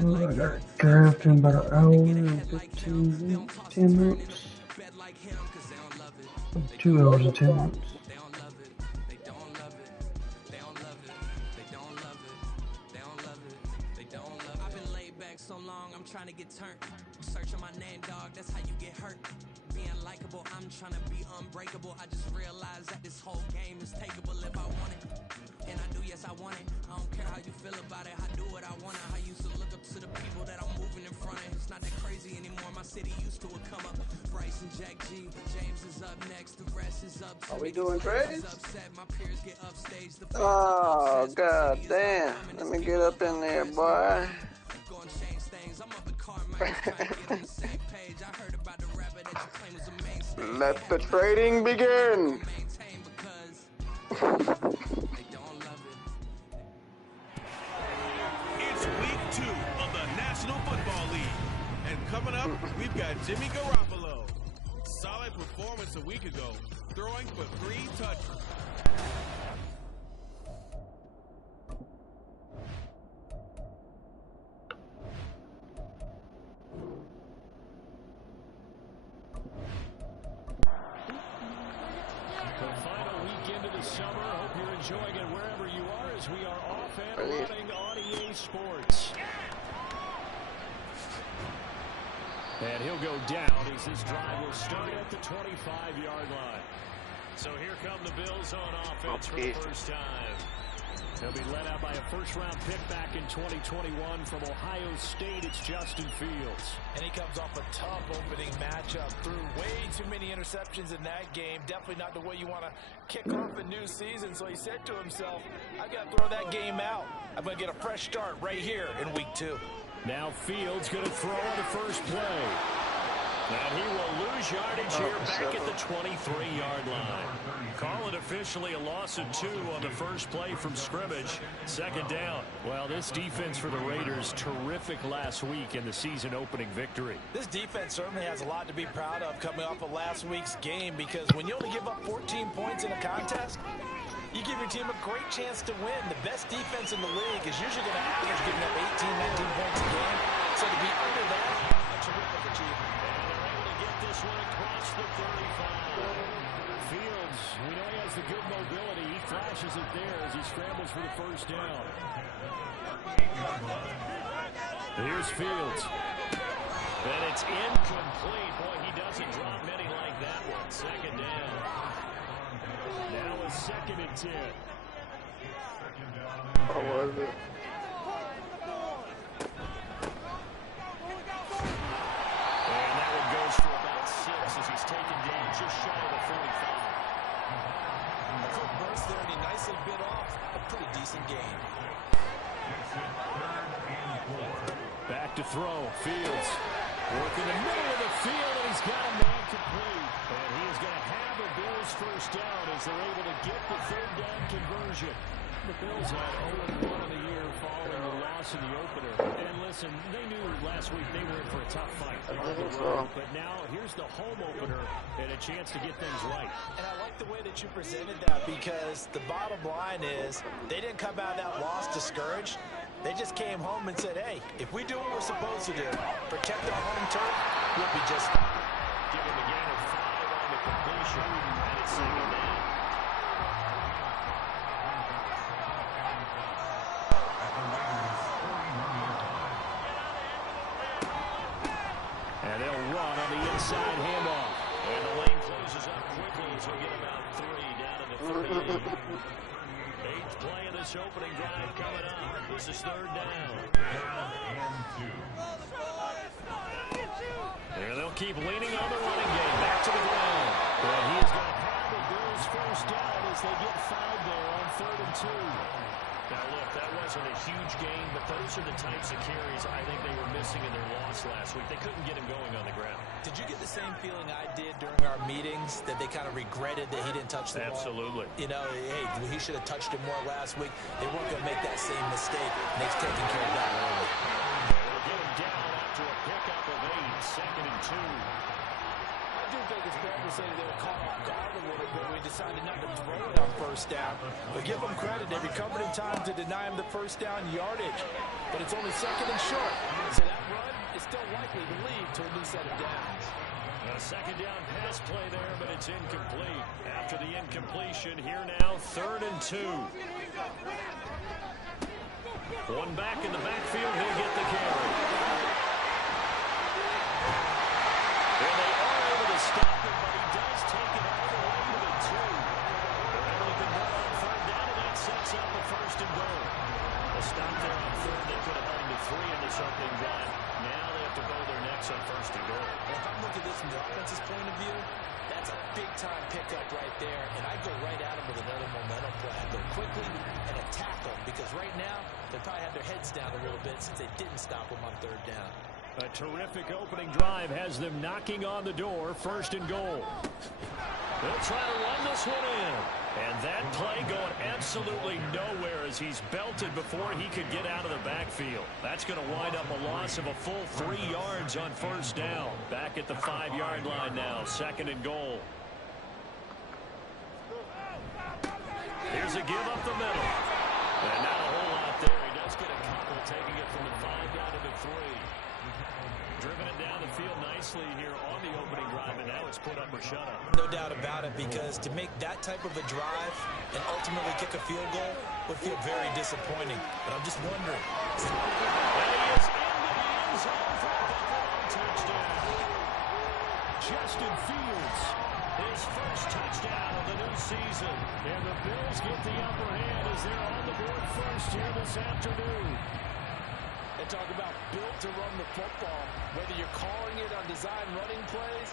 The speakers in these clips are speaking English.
Oh, I got draft in about an hour and 15, 10 minutes. 2 hours and 10 minutes. So long, I'm trying to get turned. Searching my name, dog, that's how you get hurt. Being likable, I'm trying to be unbreakable. I just realized that this whole game is takeable if I want it. And I do, yes, I want it. I don't care how you feel about it. I do what I want. I used to look up to the people that I'm moving in front of. It's not that crazy anymore. My city used to it come up. Bryce and Jack G. James is up next. The rest is up. Are we doing trades? My peers get upstage. Oh, god damn. Let me get up in there, boy. Let the trading begin. It's week 2 of the National Football League. And coming up, we've got Jimmy Garoppolo. Solid performance a week ago, throwing for 3 touchdowns. Summer. Hope you're enjoying it wherever you are as we are off and running on EA Sports. And he'll go down as this drive will start at the 25-yard line. So here come the Bills on offense for the first time. They'll be led out by a first-round pick back in 2021 from Ohio State. It's Justin Fields. And he comes off a tough opening matchup. Threw way too many interceptions in that game. Definitely not the way you want to kick off a new season. So he said to himself, I got to throw that game out. I'm going to get a fresh start right here in week 2. Now Fields going to throw on the first play. And he will lose yardage here back at the 23-yard line. Call it officially a loss of 2 on the first play from scrimmage. Second down. Well, this defense for the Raiders, terrific last week in the season-opening victory. This defense certainly has a lot to be proud of coming off of last week's game, because when you only give up 14 points in a contest, you give your team a great chance to win. The best defense in the league is usually going to average giving up 18, 19 points a game. So to be under that, a terrific achievement. This one across the 35. Fields, we know he has the good mobility. He flashes it there as he scrambles for the first down. Here's Fields. And it's incomplete. Boy, he doesn't drop many like that one. Second down. Now a 2nd and 10. What was it? He's taken down just shy of the 45. A quick burst there, and he nicely bit off a pretty decent gain. Back to throw. Fields working the middle of the field, and he's got a man complete. And he is going to have a Bills first down as they're able to get the 3rd down conversion. The Bills had 0-1 of the year following the loss in the opener. And listen, they knew last week they were in for a tough fight. But now here's the home opener and a chance to get things right. And I like the way that you presented that, because the bottom line is they didn't come out of that loss discouraged. They just came home and said, hey, if we do what we're supposed to do, protect our home turf, we'll be just fine. Given the gain of 5 on the completion, and it's 2nd down. And they'll run on the inside handoff. And the lane closes up quickly as we get about 3 down to the 38. 8th play of this opening drive coming up. This is 3rd down. And they'll keep leaning on the running game. Back to the ground. And he is going to have the Bills first down as they get fouled there on 3rd and 2. Now, look, that wasn't a huge gain, but those are the types of carries I think they were missing in their loss last week. They couldn't get him going on the ground. Did you get the same feeling I did during our meetings, that they kind of regretted that he didn't touch the ball? Absolutely. You know, hey, he should have touched it more last week. They weren't going to make that same mistake. Nick's taking care of that early. They'll get him down after a pickup of 8, 2nd and 2. I do think it's fair to say they were caught off guard a little bit. We decided not to throw it on first down. But give them credit. They recovered in time to deny him the first down yardage. But it's only second and short. So that run is still likely to lead to a new set of downs. A second down pass play there, but it's incomplete. After the incompletion, here now, 3rd and 2. One back in the backfield, he'll get the carry. And they are able to stop him, but he does take it all the way to the 2. They're able to convert on 3rd down, and that sets up the 1st and goal. A stop there on 3rd, they could have held him to 3 in this opening drive. Now they have to go their necks on 1st and goal. Well, if I'm looking at this from the offense's point of view, that's a big-time pickup right there, and I go right at him with another momentum play. I go quickly and attack them, because right now they probably have their heads down a little bit since they didn't stop them on 3rd down. A terrific opening drive has them knocking on the door, 1st and goal. They'll try to run this one in. And that play going absolutely nowhere as he's belted before he could get out of the backfield. That's going to wind up a loss of a full 3 yards on 1st down. Back at the 5-yard line now, 2nd and goal. Here's a give up the middle. And not a whole lot there. He does get a couple, taking it from the 5 down to the 3. Driven it down the field nicely here on the opening drive, and now it's put up or shut up. No doubt about it, because to make that type of a drive and ultimately kick a field goal would feel very disappointing. But I'm just wondering. And he is into the end zone for a Buffalo touchdown. Justin Fields, his first touchdown of the new season. And the Bills get the upper hand as they're on the board first here this afternoon. And talk about built to run the football, whether you're calling it on design running plays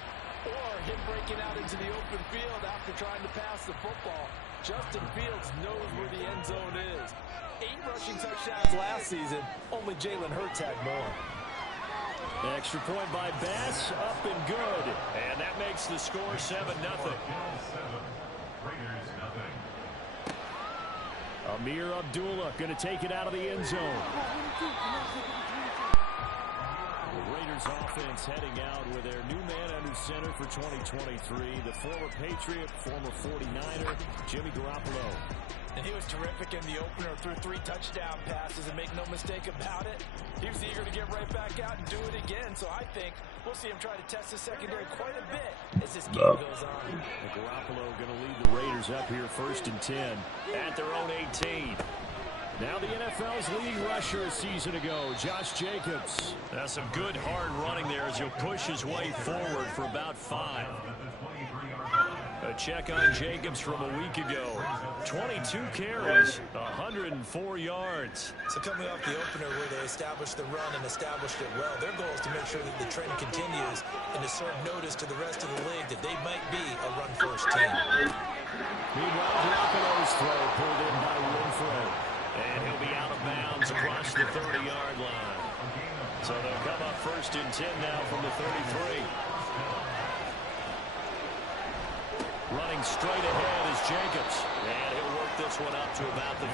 or him breaking out into the open field after trying to pass the football. Justin Fields knows where the end zone is. 8 rushing touchdowns last season, only Jalen Hurts had more. Extra point by Bass, up and good. And that makes the score 7-0. Amir Abdullah going to take it out of the end zone. The Raiders offense heading out with their new man under center for 2023, the former Patriot, former 49er, Jimmy Garoppolo. And he was terrific in the opener, threw 3 touchdown passes, and make no mistake about it, he was eager to get right back out and do it again. So I think we'll see him try to test the secondary quite a bit as this game goes on. And Garoppolo going to lead the Raiders up here 1st and 10 at their own 18. Now the NFL's leading rusher a season ago, Josh Jacobs. That's some good hard running there as he'll push his way forward for about 5. A check on Jacobs from a week ago. 22 carries, 104 yards. So coming off the opener where they established the run and established it well, their goal is to make sure that the trend continues and to serve notice to the rest of the league that they might be a run-first team. Meanwhile, Garoppolo's throw pulled in by Renfro. And he'll be out of bounds across the 30-yard line. So they'll come up 1st and 10 now from the 33. Running straight ahead is Jacobs. And he'll work this one up to about the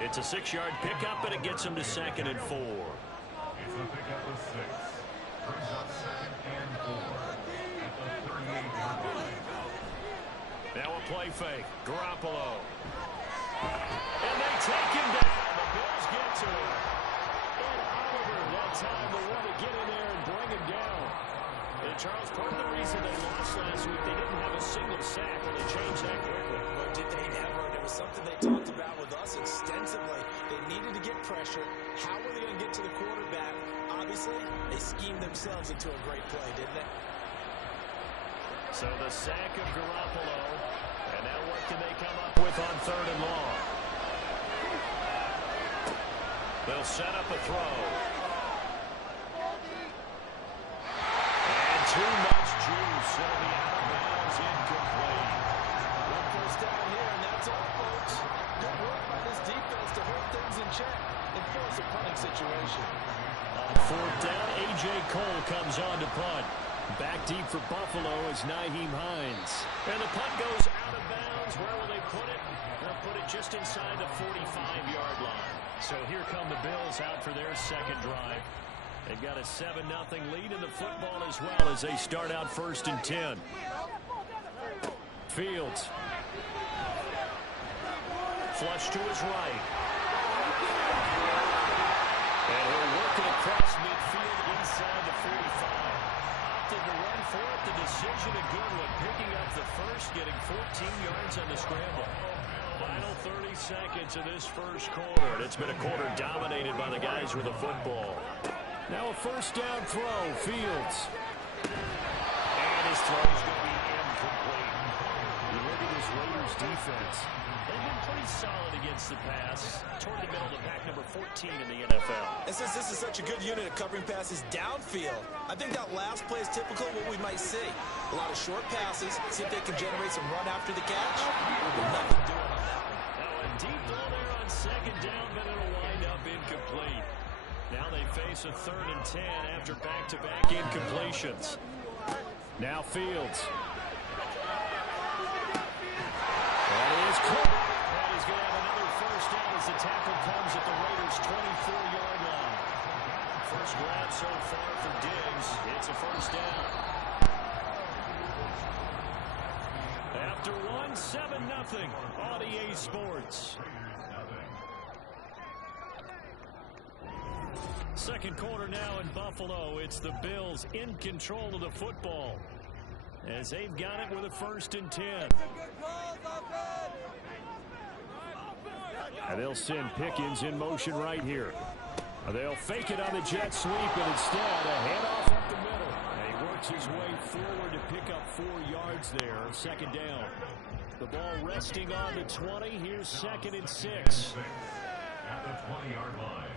38. It's a 6-yard pickup, and it gets him to 2nd and 4. It's a pickup of 6. Brings up 2nd and 4 at the 38-yard line. Now a play fake. Garoppolo. And they take him down. The Bills get to him. And Oliver that time to want to get in there and bring him down. And Charles, part of the reason they lost last week, they didn't have a single sack, and they changed that quickly. But did they ever? There was something they talked about with us extensively. They needed to get pressure. How were they going to get to the quarterback? Obviously, they schemed themselves into a great play, didn't they? So the sack of Garoppolo. And now what can they come up with on 3rd and long? They'll set up a throw. And too much juice. It'll be out of bounds, incomplete. One first down here, and that's all, folks. Good work by this defense to hold things in check and force a punting situation. On 4th down, A.J. Cole comes on to punt. Back deep for Buffalo is Nyheim Hines. And the punt goes out of bounds. Where will they put it? They'll put it just inside the 45-yard line. So here come the Bills out for their 2nd drive. They've got a 7-0 lead in the football as well as they start out 1st and 10. Fields. Flush to his right. And he'll work it across midfield inside the 45. Opted to run for it. The decision a good one. Picking up the first, getting 14 yards on the scramble. Final 30 seconds of this first quarter. And it's been a quarter dominated by the guys with the football. Now a 1st down throw. Fields. And his throw is going to be incomplete. You look at this Raiders defense. They've been pretty solid against the pass. Toward the middle of the pack, number 14 in the NFL. And since this is such a good unit of covering passes downfield, I think that last play is typical of what we might see. A lot of short passes, see if they can generate some run after the catch. Nothing doing on that one. Now a deep ball there on 2nd down, but it'll wind up incomplete. Now they face a 3rd and 10 after back-to-back incompletions. Now Fields. That is caught. And he's going to have another 1st down as the tackle comes at the Raiders' 24-yard line. First grab so far for Diggs. It's a 1st down. After one, 7-0 on EA Sports. Second quarter now in Buffalo. It's the Bills in control of the football as they've got it with a 1st and 10. And they'll send Pickens in motion right here. They'll fake it on the jet sweep, and instead a handoff up the middle. And he works his way forward to pick up 4 yards there. 2nd down. The ball resting on the 20. Here's 2nd and 6. At the 20-yard line.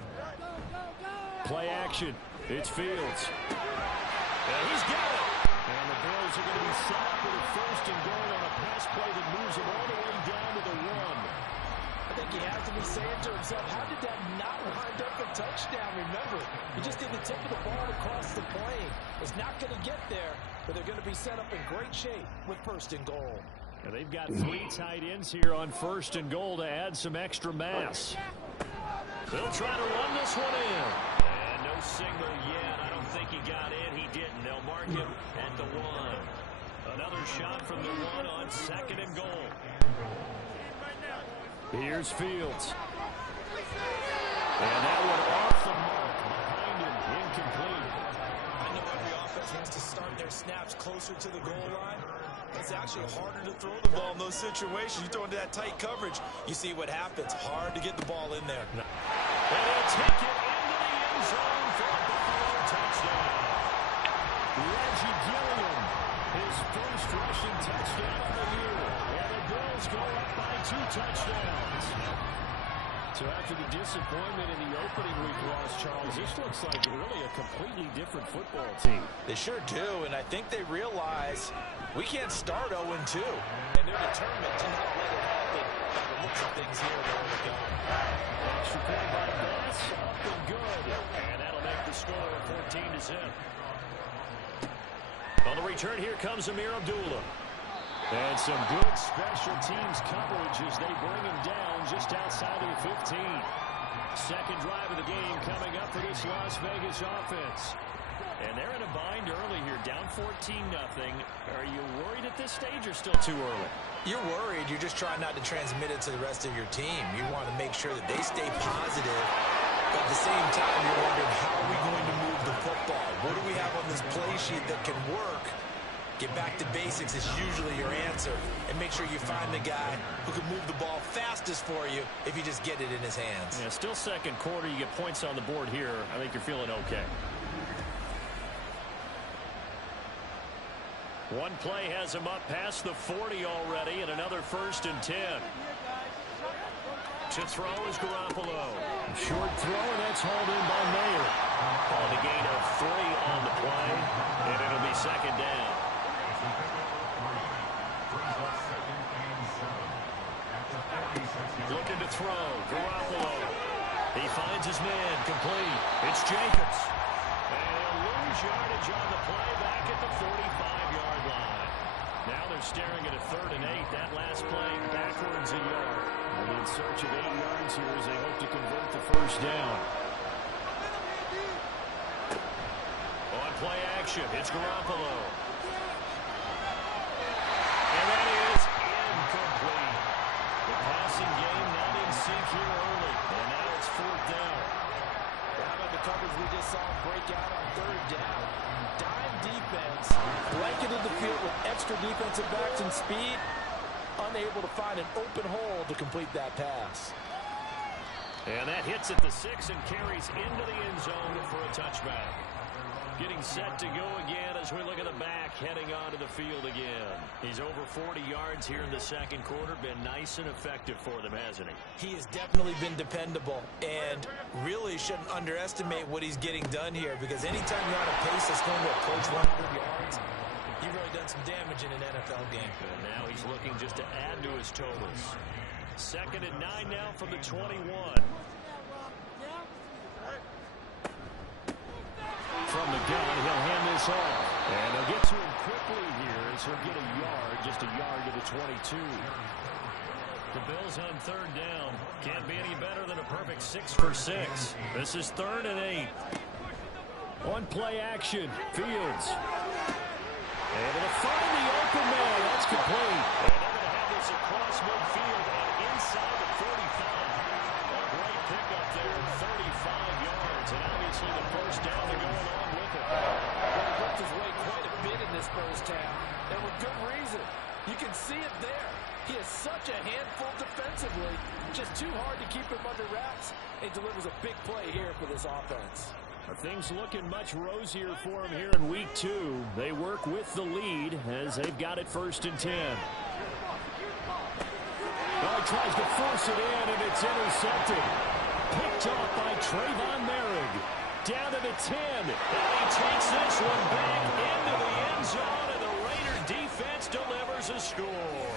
Play action. It's Fields. And he's got it. And the Bills are going to be set up with a 1st and goal on a pass play that moves them all the way down to the 1. I think he has to be saying to himself, how did that not wind up a touchdown? Remember, he just did the tip of the ball across the plane. It's not going to get there, but they're going to be set up in great shape with 1st and goal. And they've got 3 tight ends here on 1st and goal to add some extra mass. They'll try to run this one in. And no signal yet. I don't think he got in. He didn't. They'll mark him at the 1. Another shot from the 1 on 2nd and goal. Here's Fields. And that one off the mark behind him. Incomplete. I know every offense wants to start their snaps closer to the goal line. It's actually harder to throw the ball in those situations. You throw into that tight coverage, you see what happens. Hard to get the ball in there. And they'll take it into the end zone for a Buffalo touchdown. Reggie Gilliam, his first rushing touchdown of the year. And the Bills go up by 2 touchdowns. So after the disappointment in the opening week loss, Charles, this looks like really a completely different football team. They sure do, and I think they realize we can't start 0-2. And they're determined to not let it happen. By the looks of things here, where we're going. Extra point by Bass, up and good. And that'll make the score 14-0. On the return, here comes Amir Abdullah. And some good special teams coverage as they bring him down just outside of the 15. Second drive of the game coming up for this Las Vegas offense. And they're in a bind early here, down 14-0. Are you worried at this stage or still too early? You're worried. You're just trying not to transmit it to the rest of your team. You want to make sure that they stay positive. But at the same time, you're wondering, how are we going to move the football? What do we have on this play sheet that can work? Get back to basics is usually your answer. And make sure you find the guy who can move the ball fastest for you if you just get it in his hands. Yeah, still second quarter. You get points on the board here. I think you're feeling okay. One play has him up past the 40 already, and another 1st and 10. To throw is Garoppolo. Short throw, and that's hauled in by Mayer. On the gain of 3 on the play, and it'll be 2nd down. Looking to throw, Garoppolo. He finds his man, complete. It's Jacobs. And he'll lose yardage on the play back at the 45-yard line. Now they're staring at a 3rd and 8. That last play backwards a yard. And in search of 8 yards here as they hope to convert the 1st down. play action. It's Garoppolo. And that is incomplete. The passing game not in sync here early. And now it's 4th down. How about the coverage we just saw break out on 3rd down? Dime defense, blanketed the field with extra defensive backs and speed, unable to find an open hole to complete that pass. And that hits at the 6 and carries into the end zone for a touchback. Getting set to go again as we look at the back, heading onto the field again. He's over 40 yards here in the second quarter. Been nice and effective for them, hasn't he? He has definitely been dependable, and really shouldn't underestimate what he's getting done here, because anytime you're on a pace that's going to approach 100 yards, you've really done some damage in an NFL game. And now he's looking just to add to his totals. 2nd and 9 now from the 21. From the gun, he'll hand this off. And they'll get to him quickly here as he'll get a yard, just a yard to the 22. The Bills on 3rd down. Can't be any better than a perfect 6 for 6. This is 3rd and 8. On play action, Fields. Able to find the open man. That's complete. And they're going to have this across midfield and inside the 45. A great pickup there, 35 yards. And obviously the first down to go along with it. Well, he worked his way quite a bit in this first half, and with good reason. You can see it there. He is such a handful defensively. Just too hard to keep him under wraps. He delivers a big play here for this offense. Things looking much rosier for him here in week 2. They work with the lead as they've got it 1st and 10. Well, he tries to force it in, and it's intercepted. Picked off by Trayvon Merrick. Down to the 10. And he takes this one back into the end zone, and the Raider defense delivers a score.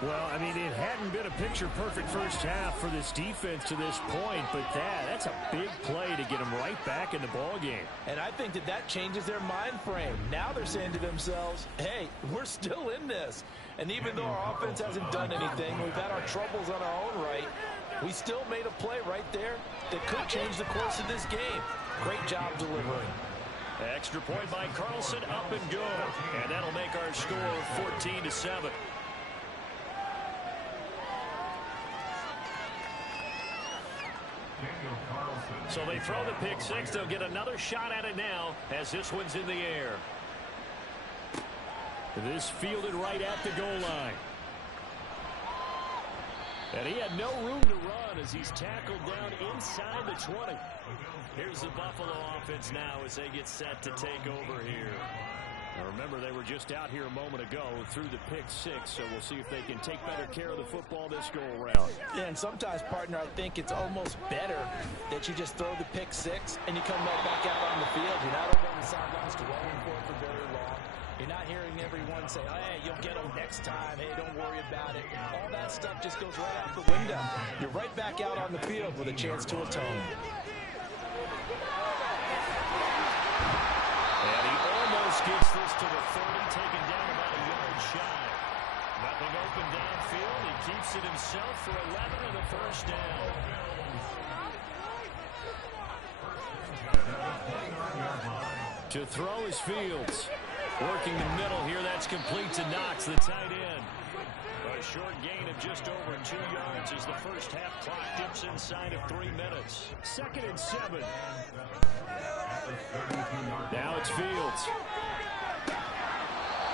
Well, I mean, it hadn't been a picture-perfect first half for this defense to this point, but that's a big play to get them right back in the ballgame. And I think that changes their mind frame. Now they're saying to themselves, hey, we're still in this. And even though our offense hasn't done anything, we've had our troubles on our own right, we still made a play right there that could change the course of this game. Great job delivering. Extra point by Carlson, up and go. And that'll make our score 14-7. So they throw the pick 6. They'll get another shot at it now as this one's in the air. This fielded right at the goal line. And he had no room to run as he's tackled down inside the 20. Here's the Buffalo offense now as they get set to take over here. Now remember, they were just out here a moment ago through the pick 6, so we'll see if they can take better care of the football this go-around. Yeah, and sometimes, partner, I think it's almost better that you just throw the pick 6 and you come right back out on the field. You're not over on the sidelines dwelling for it for very long. You're not hearing everyone say, oh, hey, you'll get them next time. Hey, don't worry about it. All that stuff just goes right out the window. You're right back out on the field with a chance to atone. And he almost gets this to the 30, taken down about a yard shy. Nothing open downfield. He keeps it himself for 11 and a first down. To throw is Fields. Working the middle here. That's complete to Knox, the tight end. A short gain of just over 2 yards as the first half clock dips inside of 3 minutes. 2nd and 7. Now it's Fields.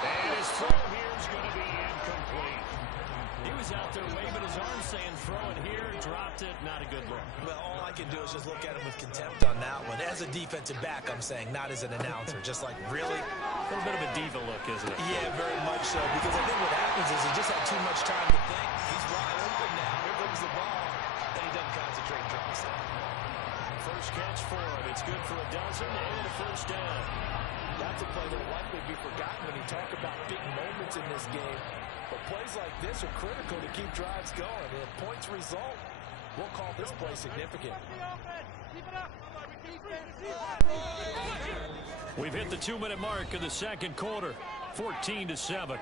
And his throw here is going to be incomplete. He was out there waving his arm saying throw it here, dropped it, not a good look. Well, all I can do is just look at him with contempt on that one. As a defensive back, I'm saying, not as an announcer. Just like, really? A little bit of a diva look, isn't it? Yeah, very much so. Because I think what happens is he just had too much time to think. He's wide open now. Here comes the ball. And he doesn't concentrate and drops it. First catch for him. It's good for a dozen and a first down. That's a play that will likely be forgotten when you talk about big moments in this game. But plays like this are critical to keep drives going. And if points result, we'll call this play significant. We've hit the 2-minute mark of the second quarter. 14-7.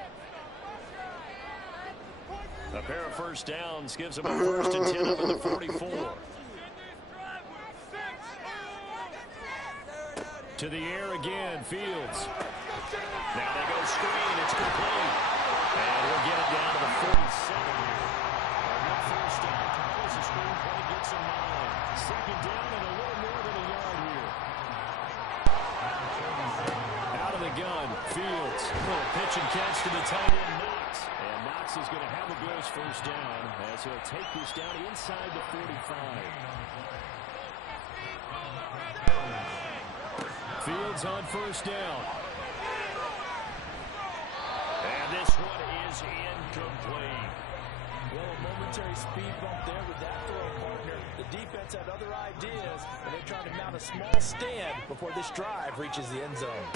A pair of first downs gives them a 1st and 10 up at the 44. to the air again. Fields. Now they go screen. It's complete. And we'll get it down to the 47 here. A good first down. Carlos, the screen play gets a 9. Second down and a little more than a yard here. Out of the gun. Fields. Little pitch and catch to the tight end, Knox. And Knox is going to have the Bills first down as he'll take this down inside the 45. Fields on first down. And this one is incomplete. Well, a momentary speed bump there with that throw partner. The defense had other ideas, and they're trying to mount a small stand before this drive reaches the end zone.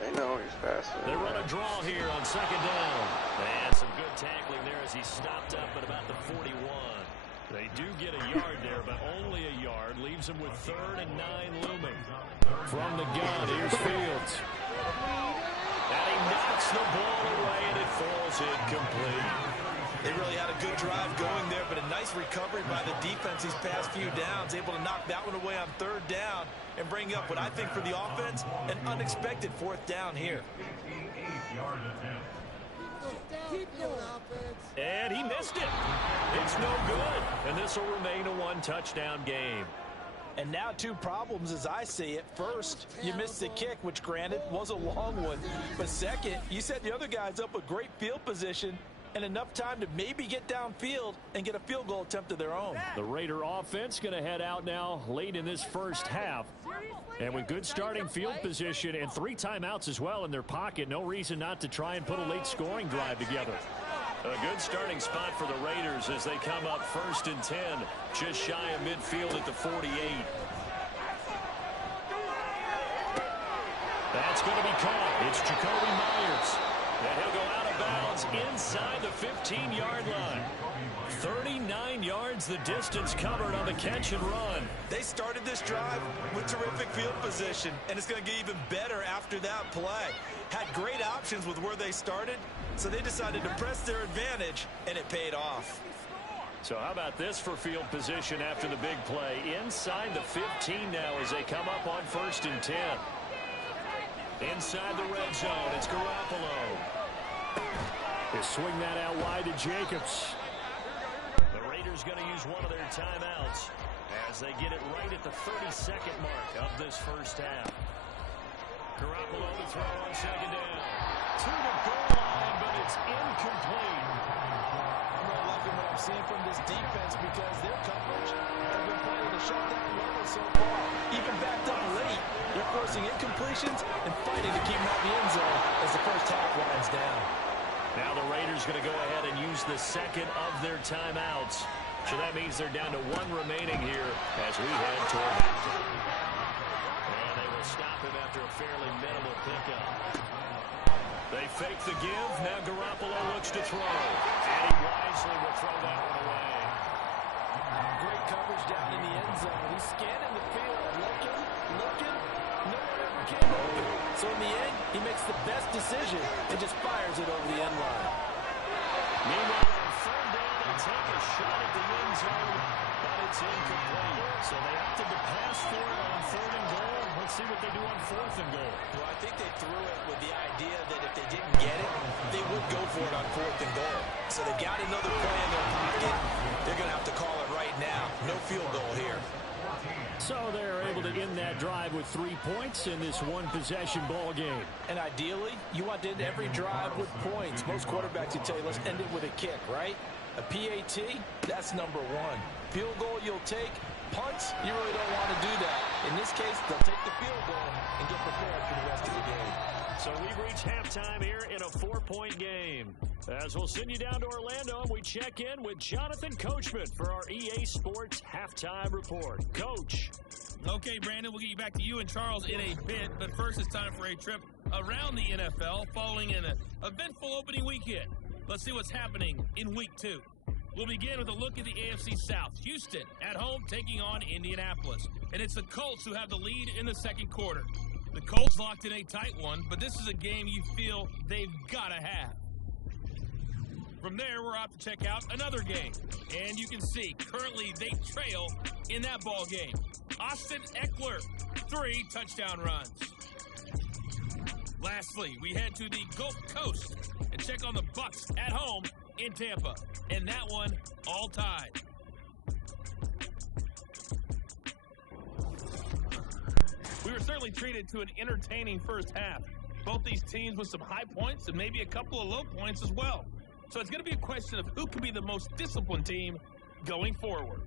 They know he's faster. They run a draw here on second down. And some good tackling there as he stopped up at about the 41. They do get a yard there, but only a yard. Leaves him with 3rd and 9 looming. From the gun, here's Fields. And he knocks the ball away, and it falls incomplete. They really had a good drive going there, but a nice recovery by the defense these past few downs, able to knock that one away on 3rd down and bring up what I think for the offense, an unexpected 4th down here. And he missed it. It's no good. And this will remain a 1-touchdown game. And now 2 problems as I see it. First, you missed the kick, which granted was a long one. But second, you set the other guys up with great field position and enough time to maybe get downfield and get a field goal attempt of their own. The Raider offense going to head out now late in this first half. And with good starting field position and 3 timeouts as well in their pocket, no reason not to try and put a late scoring drive together. A good starting spot for the Raiders as they come up 1st and 10, just shy of midfield at the 48. That's going to be caught. It's Jacoby Myers. And he'll go out of bounds inside the 15-yard line. 39 yards the distance covered on the catch and run. They started this drive with terrific field position, and it's going to get even better after that play. Had great options with where they started, so they decided to press their advantage, and it paid off. So how about this for field position after the big play? Inside the 15 now as they come up on 1st and 10. Inside the red zone, it's Garoppolo. They swing that out wide to Jacobs. The Raiders going to use one of their timeouts as they get it right at the 32nd mark of this first half. Garoppolo to throw on second down. To the goal line, but it's incomplete. I'm really liking what I'm seeing from this defense because their coverage has been playing at a shutdown level so far. Even backed up late, they're forcing incompletions and fighting to keep them out of the end zone as the first half winds down. Now the Raiders going to go ahead and use the second of their timeouts. So that means they're down to 1 remaining here as we head toward halftime. And they will stop him after a fairly minimal pickup. They fake the give. Now Garoppolo looks to throw. And he wisely will throw that one away. Great coverage down in the end zone. He's scanning the field, looking. No one ever came open. So in the end, he makes the best decision and just fires it over the end line. Meanwhile, on 3rd down, they take a shot at the end zone, but it's incomplete. So they opted to pass for it on 3rd and goal. Let's see what they do on 4th and goal. Well, I think they threw it with the idea that if they didn't get it, they would go for it on 4th and goal. So they got another play in their pocket. They're going to have to call it right now. No field goal here. So they're able to end that drive with 3 points in this 1-possession ball game. And ideally, you want to end every drive with points. Most quarterbacks would tell you, let's end it with a kick, right? A PAT, that's number 1. Field goal you'll take. Punts, you really don't want to do that. In this case, they'll take the field goal and get prepared for the rest of the game. So we've reached halftime here in a 4-point game. As we'll send you down to Orlando, and we check in with Jonathan Coachman for our EA Sports Halftime Report. Coach. Okay, Brandon, we'll get you back to you and Charles in a bit, but first it's time for a trip around the NFL following an eventful opening weekend. Let's see what's happening in Week 2. We'll begin with a look at the AFC South. Houston at home taking on Indianapolis. And it's the Colts who have the lead in the second quarter. The Colts locked in a tight one, but this is a game you feel they've got to have. From there, we're off to check out another game. And you can see, currently they trail in that ball game. Austin Eckler, 3 touchdown runs. Lastly, we head to the Gulf Coast and check on the Bucks at home in Tampa. And that one, all tied. We were certainly treated to an entertaining first half. Both these teams with some high points and maybe a couple of low points as well. So it's going to be a question of who can be the most disciplined team going forward.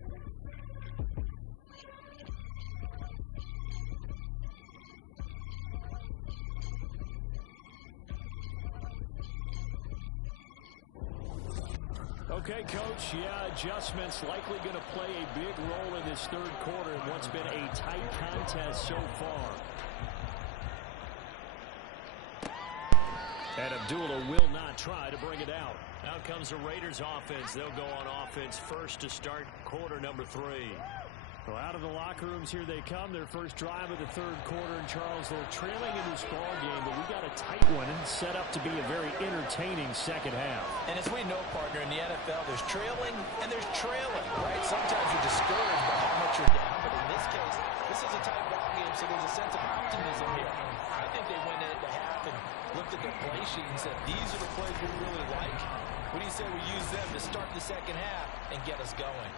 Okay, Coach, adjustments likely going to play a big role in this third quarter in what's been a tight contest so far. And Abdullah will not try to bring it out. Out comes the Raiders offense. They'll go on offense first to start quarter number 3. Well, out of the locker rooms here they come. Their first drive of the third quarter. And Charles, they're trailing in this ball game, but we got a tight one and set up to be a very entertaining second half. And as we know, partner, in the NFL, there's trailing and there's trailing, right? Sometimes you're discouraged by how much you're down, but in this case, this is a tight ball game, so there's a sense of optimism here. I think they went into half and looked at their play sheet and said, these are the plays we really like. What do you say we use them to start the second half and get us going?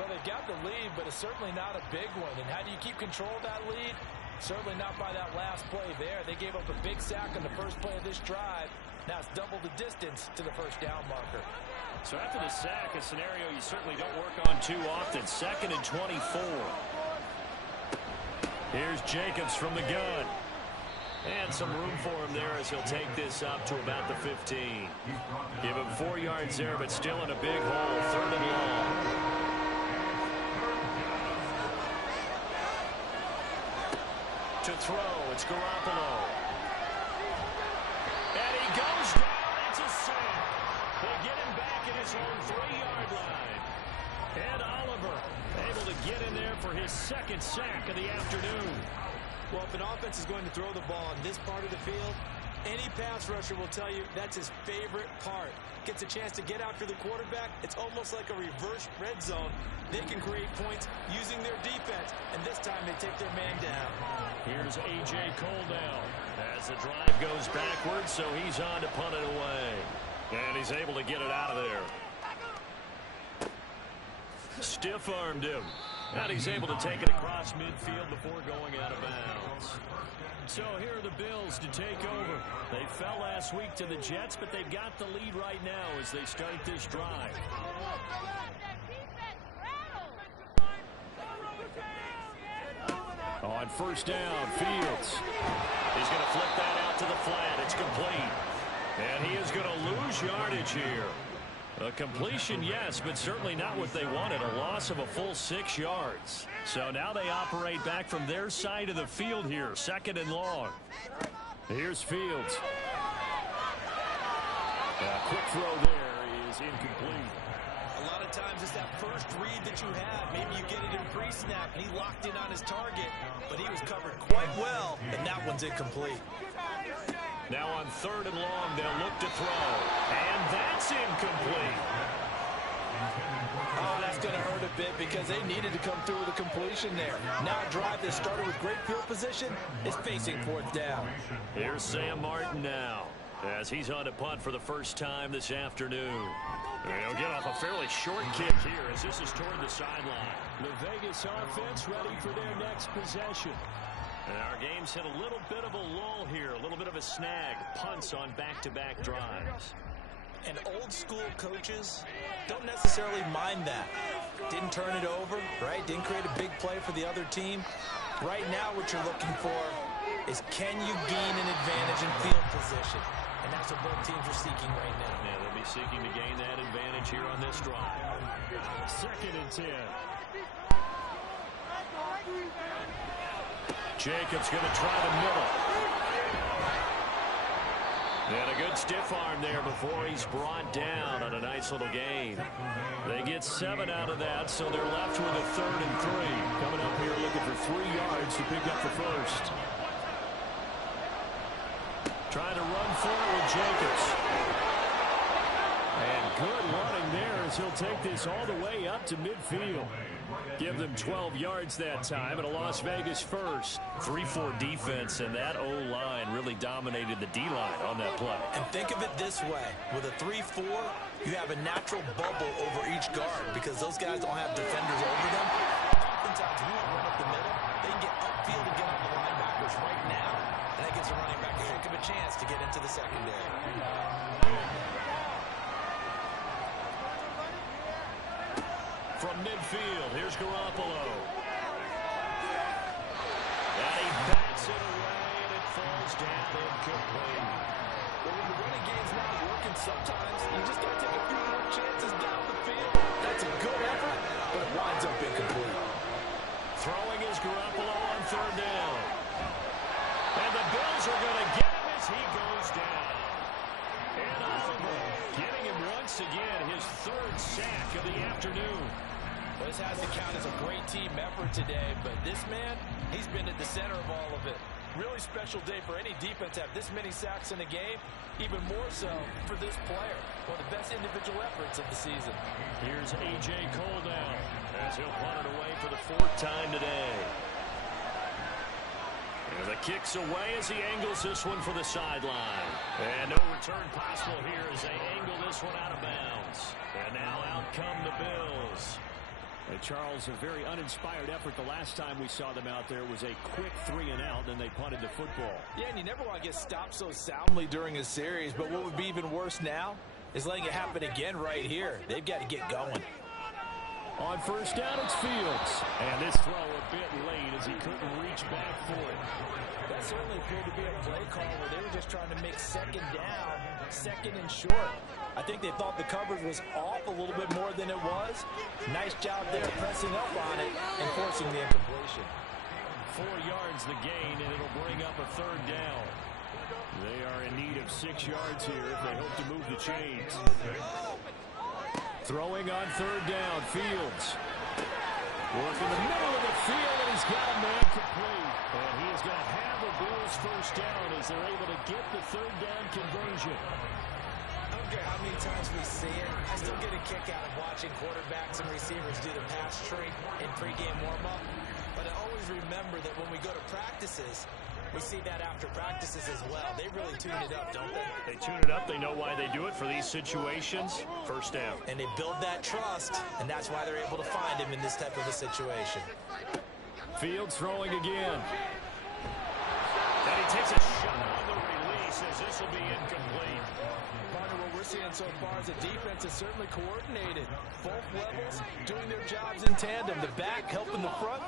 Well, they've got the lead, but it's certainly not a big one. And how do you keep control of that lead? Certainly not by that last play there. They gave up a big sack on the first play of this drive. Now it's double the distance to the first down marker. So after the sack, a scenario you certainly don't work on too often. 2nd and 24. Here's Jacobs from the gun. And some room for him there as he'll take this up to about the 15. Give him 4 yards there, but still in a big hole. 3rd and long. To throw, it's Garoppolo. And he goes down. It's a sack. They get him back at his own 3-yard line. Ed Oliver able to get in there for his 2nd sack of the afternoon. Well, if an offense is going to throw the ball on this part of the field, any pass rusher will tell you that's his favorite part. Gets a chance to get after the quarterback. It's almost like a reverse red zone. They can create points using their defense, and this time they take their man down. Here's A.J. Cole down as the drive goes backwards, so he's on to punt it away. And he's able to get it out of there. Stiff-armed him. And he's able to take it across midfield before going out of bounds. So here are the Bills to take over. They fell last week to the Jets, but they've got the lead right now as they start this drive. On first down, Fields. He's going to flip that out to the flat. It's complete. And he is going to lose yardage here. A completion, yes, but certainly not what they wanted. A loss of a full 6 yards. So now they operate back from their side of the field here. 2nd and long. Here's Fields. A quick throw there is incomplete. A lot of times it's that first read that you have. Maybe you get it in pre-snap, and he locked in on his target, but he was covered quite well, and that one's incomplete. Now on 3rd and long, they'll look to throw. And that's incomplete. Oh, that's going to hurt a bit because they needed to come through with a completion there. Now a drive that started with great field position is facing 4th down. Here's Sam Martin now as he's on to punt for the first time this afternoon. They'll get off a fairly short kick here as this is toward the sideline. The Vegas offense ready for their next possession. And our game's hit a little bit of a lull here, a little bit of a snag. Punts on back-to-back drives. And old-school coaches don't necessarily mind that. Didn't turn it over, right? Didn't create a big play for the other team. Right now what you're looking for is can you gain an advantage in field position? And that's what both teams are seeking right now. Yeah, they'll be seeking to gain that advantage here on this drive. 2nd and 10. Jacobs going to try the middle. And a good stiff arm there before he's brought down on a nice little gain. They get 7 out of that, so they're left with a 3rd and 3. Coming up here looking for 3 yards to pick up the first. Trying to run for it with Jacobs. And good running there as he'll take this all the way up to midfield. Give them 12 yards that time and a Las Vegas first. 3-4 defense, and that O-line really dominated the D-line on that play. And think of it this way. With a 3-4, you have a natural bubble over each guard because those guys don't have defenders over them. Oftentimes, we want to run up the middle. They can get upfield and get on the linebackers right now, and that gives a running back a heck of a chance to get into the secondary. From midfield, here's Garoppolo. And he bats it away, and it falls down incomplete. But when the running game's not working, sometimes you just got to take a few more chances down the field. That's a good effort, but it winds up incomplete. Throwing is Garoppolo on third down. And the Bills are going to get him as he goes down. And over, getting him once again, his third sack of the afternoon. Well, this has to count as a great team effort today, but this man, he's been at the center of all of it. Really special day for any defense to have this many sacks in a game, even more so for this player. One of the best individual efforts of the season. Here's A.J. Cole now as he'll punt it away for the fourth time today. And the kick's away as he angles this one for the sideline. And no return possible here as they angle this one out of bounds. And now out come the Bills. And Charles, a very uninspired effort. The last time we saw them out there was a quick 3-and-out, and they punted the football. Yeah, and you never want to get stopped so soundly during a series, but what would be even worse now is letting it happen again right here. They've got to get going. On first down, it's Fields. And this throw a bit late as he couldn't reach back for it. That certainly appeared to be a play call where they were just trying to make second down, second and short. I think they thought the coverage was off a little bit more than it was. Nice job there pressing up on it and forcing the incompletion. 4 yards the gain, and it'll bring up a third down. They are in need of 6 yards here if they hope to move the chains. Throwing on third down, Fields. Working the middle of the field, and he's got a man complete. And he is going to have the Bills first down as they're able to get the third down conversion. I don't care how many times we see it. I still get a kick out of watching quarterbacks and receivers do the pass tree in pregame warm-up. But I always remember that when we go to practices, we see that after practices as well. They really tune it up, don't they? They tune it up. They know why they do it for these situations. First down. And they build that trust, and that's why they're able to find him in this type of a situation. Fields throwing again. And he takes a shot on the release as this will be incomplete. Partner, what we're seeing so far is the defense is certainly coordinated. Both levels doing their jobs in tandem. The back helping the front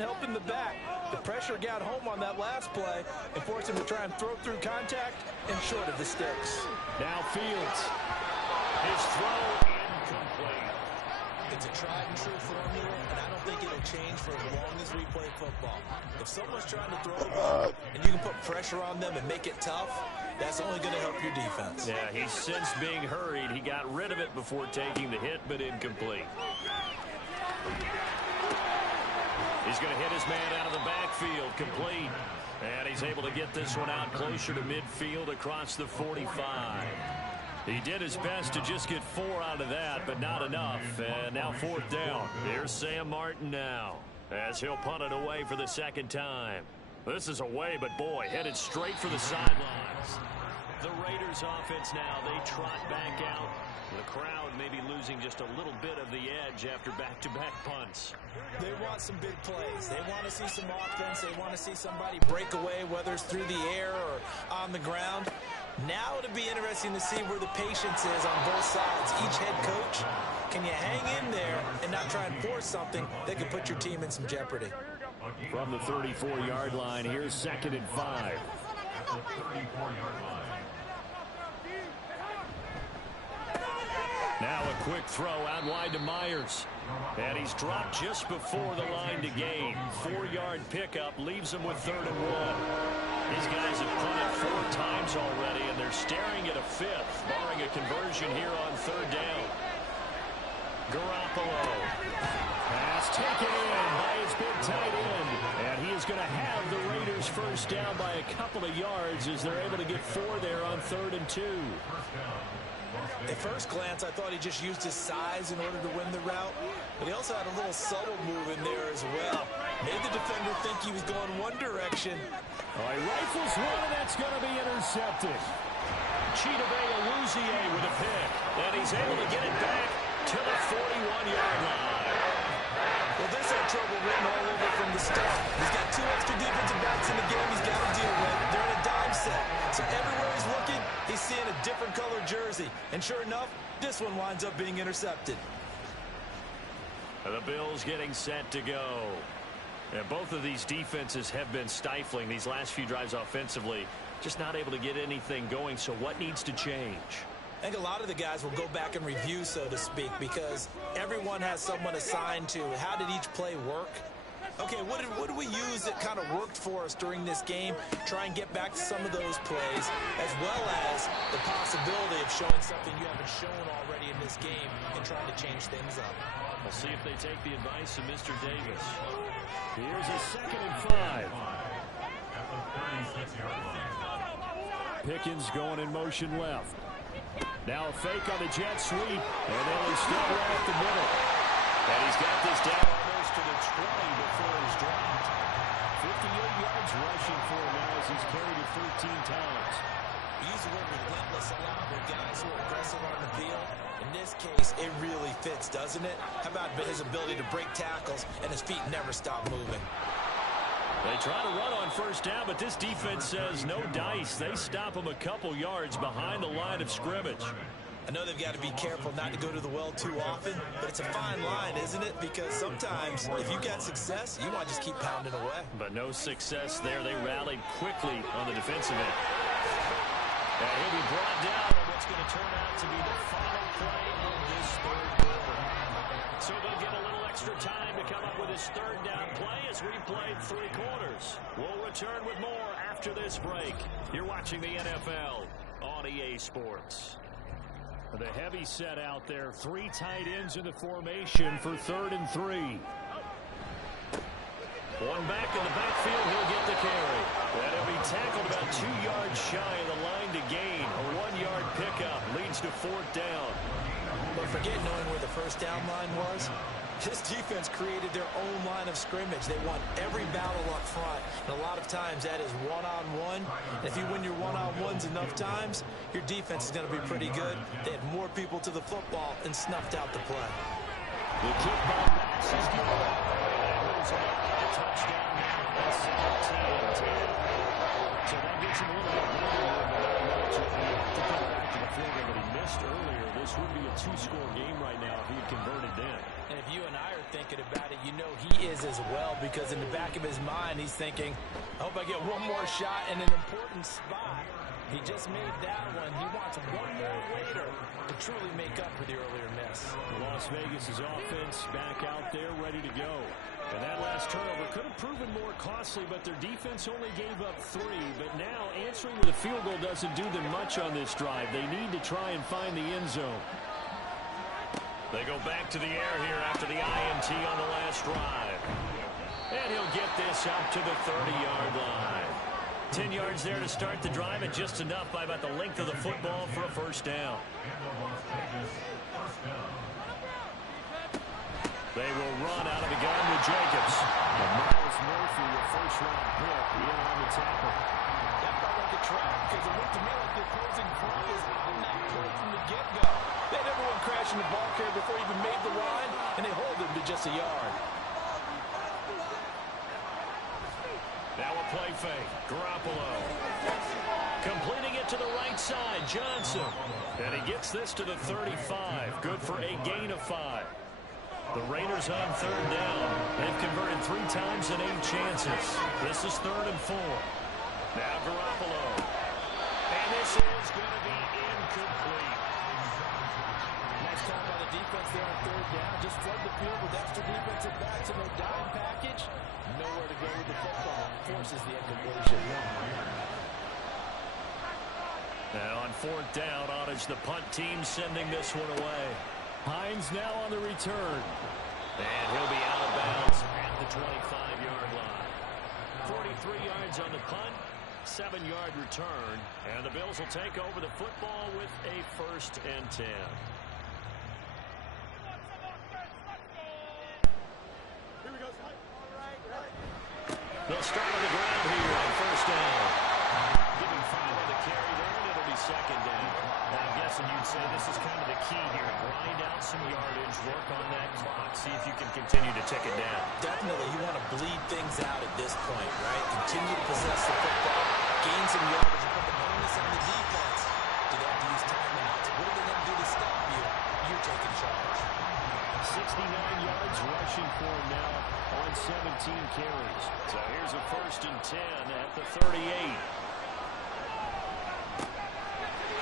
helping the back. The pressure got home on that last play and forced him to try and throw through contact and short of the sticks. Now Fields. His throw incomplete. It's a tried and true formula, and I don't think it'll change for as long as we play football. If someone's trying to throw the ball and you can put pressure on them and make it tough, that's only going to help your defense. Yeah, he's since being hurried. He got rid of it before taking the hit, but incomplete. He's going to hit his man out of the backfield, complete. And he's able to get this one out closer to midfield across the 45. He did his best to just get 4 out of that, but not enough. And now fourth down. Here's Sam Martin now as he'll punt it away for the second time. This is away, but boy, headed straight for the sidelines. The Raiders offense now, they trot back out. The crowd may be losing just a little bit of the edge after back-to-back punts. They want some big plays. They want to see some offense. They want to see somebody break away, whether it's through the air or on the ground. Now it'll be interesting to see where the patience is on both sides. Each head coach, can you hang in there and not try and force something that could put your team in some jeopardy? From the 34-yard line, here's 2nd and 5. Now a quick throw out wide to Myers. And he's dropped just before the line to gain. 4-yard pickup leaves him with 3rd and 1. These guys have punted 4 times already, and they're staring at a 5th, barring a conversion here on 3rd down. Garoppolo. Pass taken in by his big tight end. And he is going to have the Raiders first down by a couple of yards as they're able to get 4 there on 3rd and 2. At first glance, I thought he just used his size in order to win the route, but he also had a little subtle move in there as well. Made the defender think he was going one direction. All right, rifles one, and that's going to be intercepted. Chidobe Awuzie with a pick, and he's able to get it back to the 41-yard line. Well, this had trouble written all over from the start. He's got 2 extra defensive backs in the game he's got to deal with. They're in a dime set. So everywhere he's looking, he's seeing a different color jersey. And sure enough, this one winds up being intercepted. The Bills getting set to go. And both of these defenses have been stifling these last few drives offensively. Just not able to get anything going. So what needs to change? I think a lot of the guys will go back and review, so to speak, because everyone has someone assigned to how did each play work. Okay, what did we use that kind of worked for us during this game? Try and get back to some of those plays, as well as the possibility of showing something you haven't shown already in this game and trying to change things up. We'll see if they take the advice of Mr. Davis. Here's a 2nd and 5. Pickens going in motion left. Now a fake on the jet sweep, and then he's still right up the middle. And he's got this down almost to the 20 before he's dropped. 58 yards rushing for him now as he's carried it 13 times. We use the word relentless a lot with guys who are aggressive on the field. In this case, it really fits, doesn't it? How about his ability to break tackles and his feet never stop moving? They try to run on first down, but this defense says no dice. They stop him a couple yards behind the line of scrimmage. I know they've got to be careful not to go to the well too often, but it's a fine line, isn't it? Because sometimes if you've got success, you want to just keep pounding away. But no success there. They rallied quickly on the defensive end. And he'll be brought down on what's going to turn out to be the final play of this 3rd quarter. So they'll get a little extra time to come up with his 3rd down play as we played 3 quarters. We'll return with more after this break. You're watching the NFL on EA Sports. The heavy set out there. 3 tight ends in the formation for 3rd and 3. One back in the backfield, he'll get the carry. And he'll be tackled about 2 yards shy of the line to gain. A 1-yard pickup leads to 4th down. But forget knowing where the first down line was. This defense created their own line of scrimmage. They won every battle up front. And a lot of times that is one-on-one. And if you win your one-on-ones enough times, your defense is going to be pretty good. They had more people to the football and snuffed out the play. The kick by Max is good. Touchdown now, 17-10. So that gets him a little bit later. To come back to the field goal that he missed earlier. This would be a 2-score game right now if he had converted then. And if you and I are thinking about it, you know he is as well, because in the back of his mind, he's thinking, I hope I get one more shot in an important spot. He just made that one. He wants one more later to truly make up for the earlier miss. Las Vegas' offense back out there ready to go. And that last turnover could have proven more costly, but their defense only gave up 3. But now answering with a field goal doesn't do them much on this drive. They need to try and find the end zone. They go back to the air here after the INT on the last drive. And he'll get this up to the 30-yard line. 10 yards there to start the drive, and just enough by about the length of the football for a 1st down. They will run out of the gun with Jacobs. And Myles Murphy, a 1st-round pick, in on the tackle. That felt like a trap, because it looked to me like the opposing front was on that play from the get-go. They had everyone crashing the ball carrier before he even made the line, and they hold him to just a yard. Now a play fake. Garoppolo. Completing it to the right side. Johnson. And he gets this to the 35. Good for a gain of 5. The Raiders on 3rd down. They've converted 3 times in 8 chances. This is 3rd and 4. Now Garoppolo. And this is going to be incomplete. Nice talk by the defense there on 3rd down. Just flood the field with extra defensive backs in their dime package. Nowhere to go with the football. Forces the incompletion. Now on 4th down, Otage, the punt team sending this one away. Hines now on the return. And he'll be out of bounds at the 25-yard line. 43 yards on the punt, 7-yard return, and the Bills will take over the football with a 1st and 10. They'll start on the ground here on 1st down. Giving 5 on the carry there, and it'll be 2nd down. Now, I'm guessing you'd say this is kind of the key here. Grind out some yardage, work on that clock, see if you can continue to tick it down. Definitely, you want to bleed things out at this point, right? Continue to possess the football, gain some yardage, and put the bonus on the defense. Do they have to use timeouts? What are they going to do to stop you? You're taking charge. 69 yards rushing for him now on 17 carries. So here's a 1st and 10 at the 38.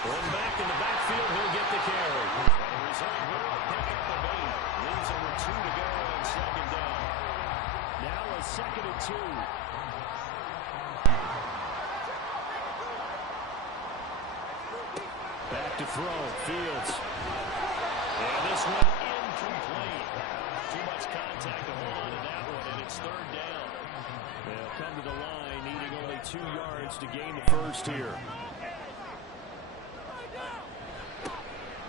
Going back in the backfield, he'll get the carry. Reserve will pick up the 8. Leaves over 2 to go on 2nd down. Now a 2nd and 2. Back to throw. Fields. And this one incomplete. Too much contact to hold on to that one, and it's 3rd down. They'll come to the line, needing only 2 yards to gain the 1st here.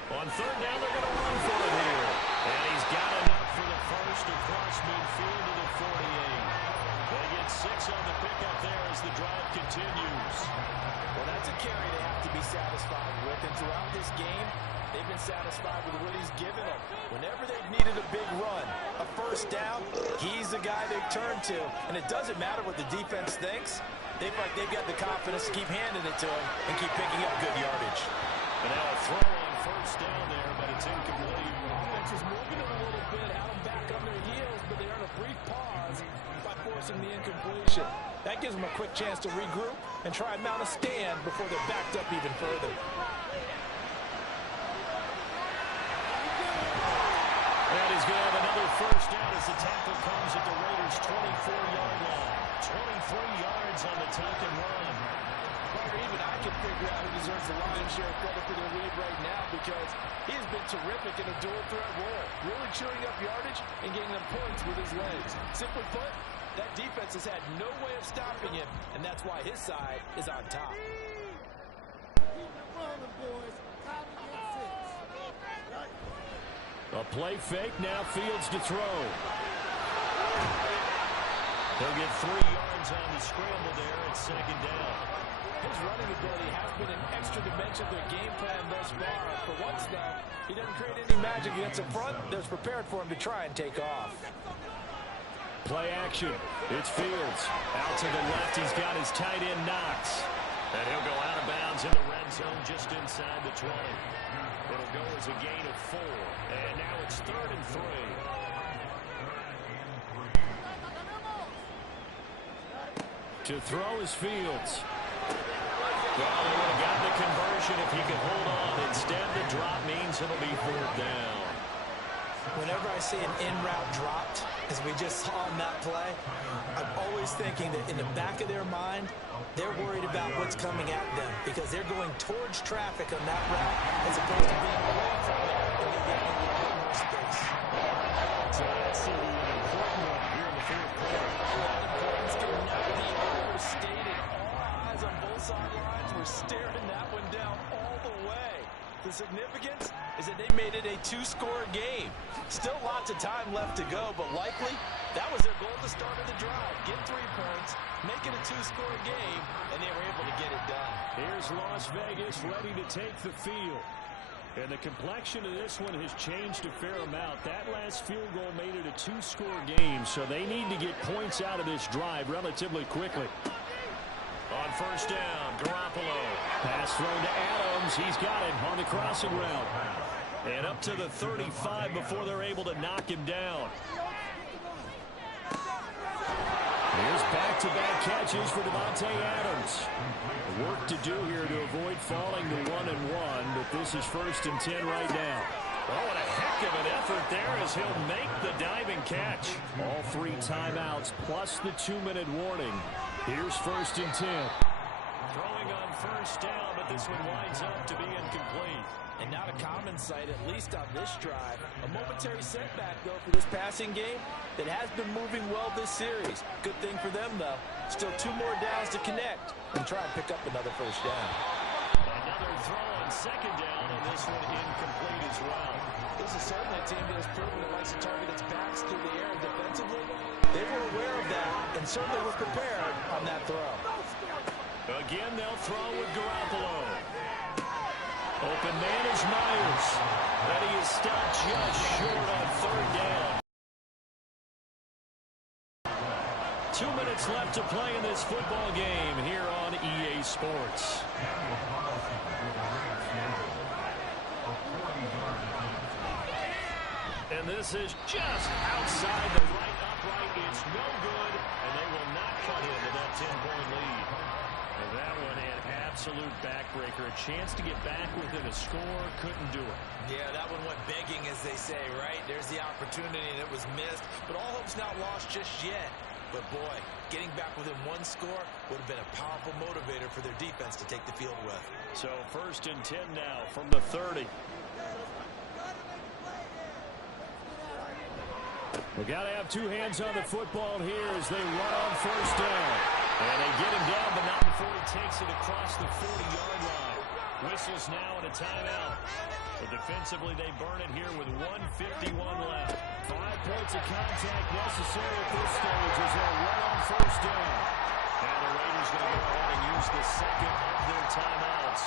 On 3rd down, they're going to run for it here. And he's got enough for the 1st across midfield to the 48. They get 6 on the pickup there as the drive continues. Well, that's a carry they have to be satisfied with. And throughout this game, they've been satisfied with what he's given them. Whenever they've needed a big run, a 1st down, he's the guy they turn to. And it doesn't matter what the defense thinks. They feel like they've got the confidence to keep handing it to him and keep picking up good yardage. And now a throw on 1st down there, but it's incomplete. Offense is moving them a little bit, had them back on their heels, but they earn a brief pause by forcing the incompletion. That gives them a quick chance to regroup and try and mount a stand before they're backed up even further. And he's going to have another 1st down as the tackle comes at the Raiders' 24-yard line. 23 yards on the tuck and run. Even I can figure out who deserves the lion's share of credit for their lead right now, because he has been terrific in a dual threat role, really chewing up yardage and getting them points with his legs. Simply put, that defense has had no way of stopping him, and that's why his side is on top. A play fake, now Fields to throw. They'll get 3 yards on the scramble there at 2nd down. His running ability has been an extra dimension to their game plan thus far. For once, though, he doesn't create any magic against the front. That's prepared for him to try and take off. Play action. It's Fields. Out to the left, he's got his tight end Knox. And he'll go out of bounds in the red zone just inside the 20. It'll go as a gain of 4. And now it's 3rd and 3. To throw is Fields. Well, they would have gotten the conversion if he could hold on. Instead, the drop means it'll be 4th down. Whenever I see an in-route dropped, as we just saw in that play, I'm always thinking that in the back of their mind, they're worried about what's coming at them, because they're going towards traffic on that route as opposed to being away from it and maybe having a little bit more space. So that's the important one here in the 4th quarter. That importance can never be overstated. All eyes on both sidelines were staring that one down all the way. The significance is that they made it a 2-score game. Still lots of time left to go, but likely that was their goal at the start of the drive. Get 3 points, make it a 2-score game, and they were able to get it done. Here's Las Vegas ready to take the field. And the complexion of this one has changed a fair amount. That last field goal made it a 2-score game, so they need to get points out of this drive relatively quickly. On 1st down, Garoppolo. Pass thrown to Adams. He's got it on the crossing route. And up to the 35 before they're able to knock him down. Here's back-to-back catches for Davante Adams. Work to do here to avoid falling to 1-1, but this is 1st and 10 right now. Oh, what a heck of an effort there as he'll make the diving catch. All 3 timeouts plus the 2-minute warning. Here's 1st and 10. Throwing on 1st down, but this one winds up to be incomplete. And not a common sight, at least on this drive. A momentary setback, though, for this passing game that has been moving well this series. Good thing for them, though. Still 2 more downs to connect and try and pick up another first down. Another throw on second down, and this one incomplete as well. This is certainly a team that has proven it likes to target its backs through the air defensively. They were aware of that and certainly were prepared on that throw. Again, they'll throw with Garoppolo. Open man is Myers. But he is stopped just short on third down. 2 minutes left to play in this football game here on EA Sports. And this is just outside the right upright. It's no good, and they will not cut into that 10-point lead. And that one had absolute backbreaker. A chance to get back within a score, couldn't do it. Yeah, that one went begging, as they say, right? There's the opportunity, and it was missed. But all hope's not lost just yet. But, boy, getting back within 1 score would have been a powerful motivator for their defense to take the field with. So 1st and 10 now from the 30. We got to have 2 hands on the football here as they run on first down. And they get him down, but not before he takes it across the 40-yard line. Whistles now and a timeout. But defensively, they burn it here with 1:51 left. 5 points of contact necessary at this stage as they run on first down. And the Raiders going to go ahead and use the second of their timeouts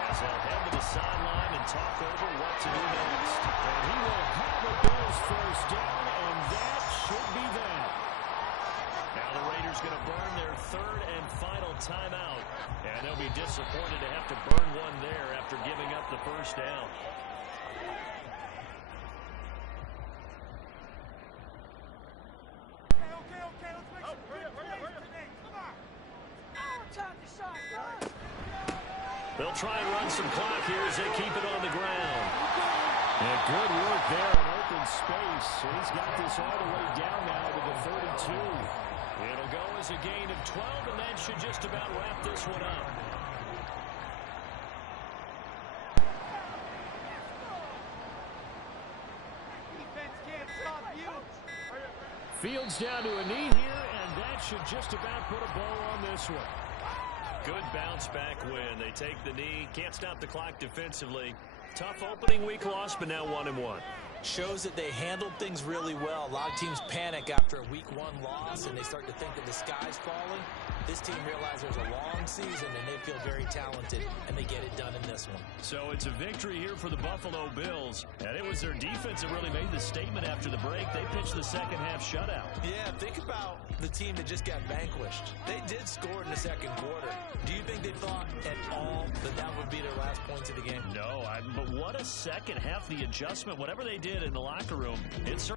as they'll head to the sideline and talk over what to do next. And he will have the Bills first down, and that should be that. Now the Raiders going to burn their 3rd and final timeout, and they'll be disappointed to have to burn one there after giving up the first down. They'll try and run some clock here as they keep it on the ground. And good work there in open space. So he's got this all the way down now to the 32. It'll go as a gain of 12, and that should just about wrap this one up. Fields down to a knee here, and that should just about put a bow on this one. Good bounce back win. They take the knee. Can't stop the clock defensively. Tough opening week loss, but now 1-1. Shows that they handled things really well. A lot of teams panic after a week 1 loss, and they start to think that the sky's falling. This team realizes there's a long season, and they feel very talented, and they get it done in this one. So it's a victory here for the Buffalo Bills, and it was their defense that really made the statement after the break. They pitched the second half shutout. Yeah, think about the team that just got vanquished. They did score in the second quarter. Do you think they thought at all that that would be their last points of the game? No, but what a second half, the adjustment, whatever they did in the locker room, it's